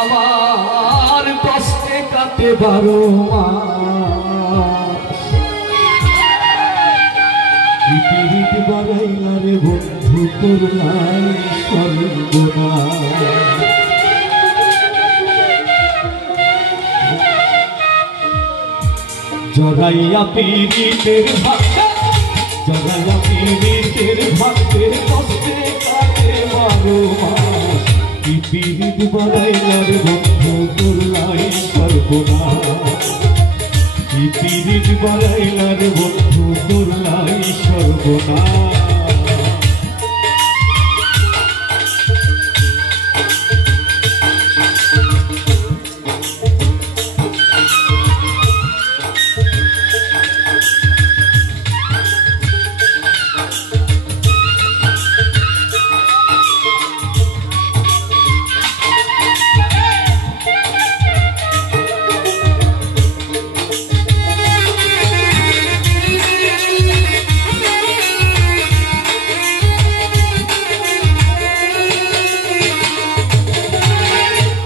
আমার কষ্টে কাটে 12 মাস পিরিত বাড়াইলা রে বন্ধু করলাই সর্বনাশ জড়াইয়া পিরিতের ভাষা জড়াইয়া পিরিতের ভাষে কষ্টে কাটে 12 মাস পিরিত বাড়াইলা রে বন্ধু করলাই সর্বনাশ পিরিত বাড়াইলা রে বন্ধু করলাই সর্বনাশ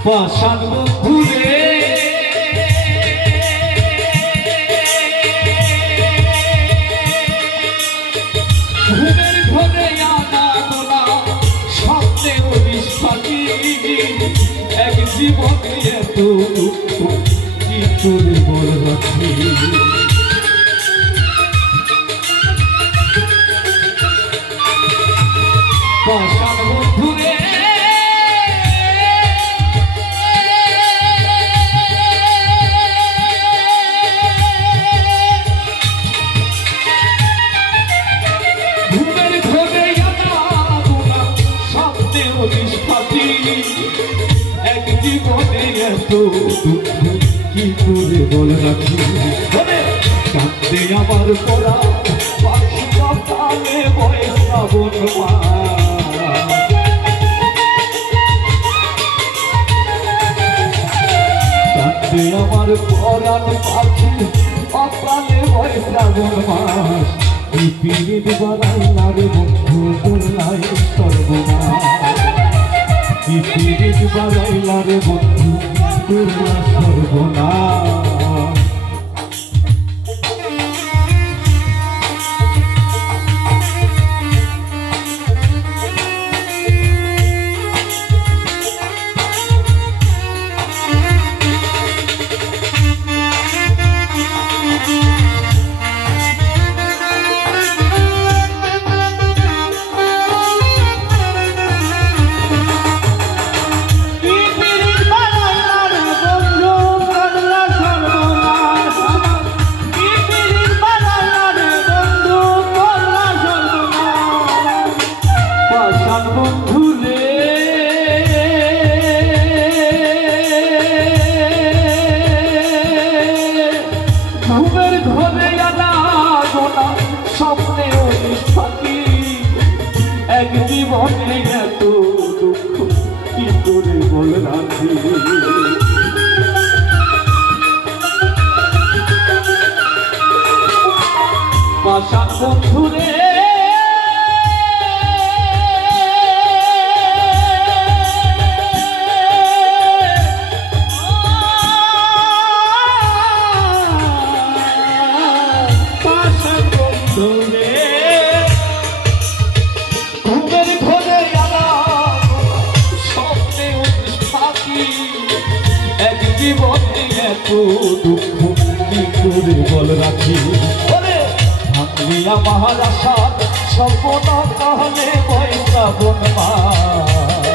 পাষাণ বন্ধুরে ঘুমের ঘরে আনা গোনা স্বপ্নে হরিস পাখি এক জীবনে এত দুঃখ কি করে বল রাখি পাষাণ বন্ধুরে এক জীবনে এত দুঃখ কি করে বল রাখি কাঁদতে আমার পড়া পাখি কালে বয়ে শ্রাবণ কাঁদতে আমার পড়ার পাখি অকালে বয়ে শ্রাবণ মাস পিরিত বাড়াইলা রে বন্ধু করলাই সর্বনাশ পিরিত বাড়াইলা রে বন্ধু করলা সর্বনাশ এক জীবনে এত দুঃখ কি করে বল রাখি পাষাণ বন্ধুরে পাষাণ বন্ধুরে জীবনে এত দুঃখ কি করে বল রাখি ভাঙলি আমার আশা স্বপ্ন তাহলে বয়ে শ্রাবণ মাস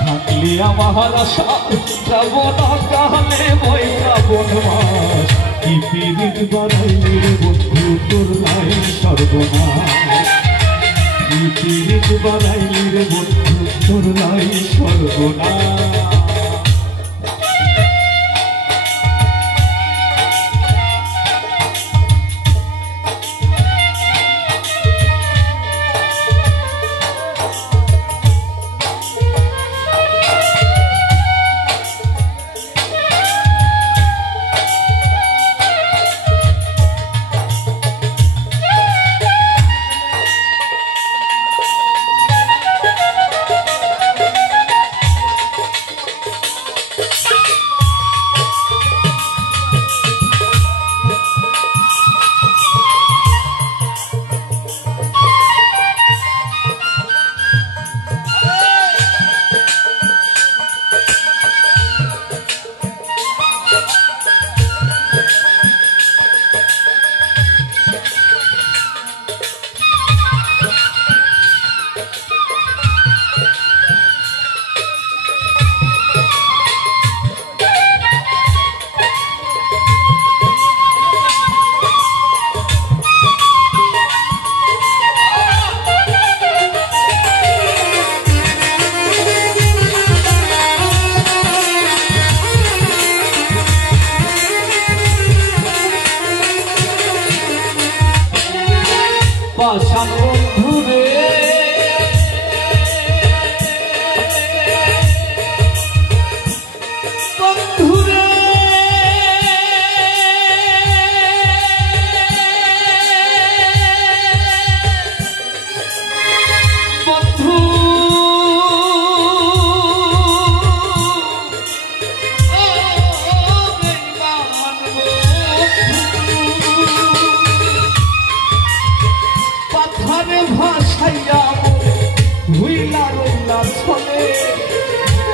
ভাঙলি আমার আশা শ্রাবণ তাহলে বয়ে শ্রাবণ মাস কি পিরিত বাড়াইলি রে বন্ধু করলাই সর্বনাশ পিরিত বাড়াইলি রে বন্ধু করলাই সর্বনাশ বন্ধুরে বন্ধুরে বন্ধু পাথারে ভাসাইয়া ভুইলা রইলা ছলে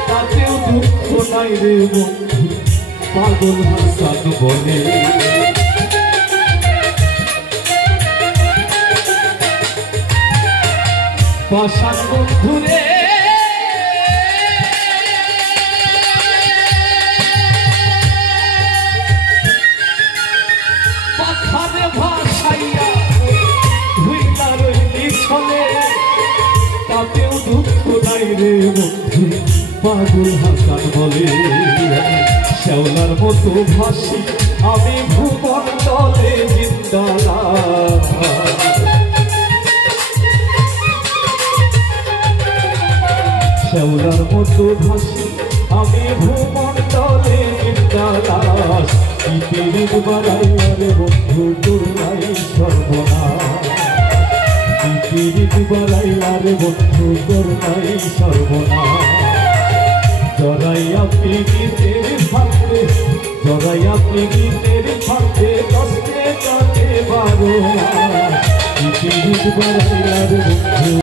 তাতেও দুঃখ নাই রে বন্ধু পাগল হাসান বলে পাষাণ বন্ধুরে পাথারে ভাসাইয়া ভুইলা রইলি ছলে তাতেও দুঃখ নাই রে বন্ধু পাগল হাসান বলে শ্যাওলার মতো ভাসি আমি ভুবন তলে জিন্দালা শ্যাওলার মতো ভাসি আমি ভুবন তলে জিন্দালাস কি পীড়িত বাড়াইয়া রে বন্ধু তোর নাই সর্বনাশ কি পীড়িত বাড়াইয়া রে বন্ধু তোর নাই সর্বনাশ জড়াইয়া পীড়িতের ফাঁকে জড়াইয়া পীড়িতের ফাঁকে কষ্টে কাটে বারো কি পীড়িত বাড়াইয়া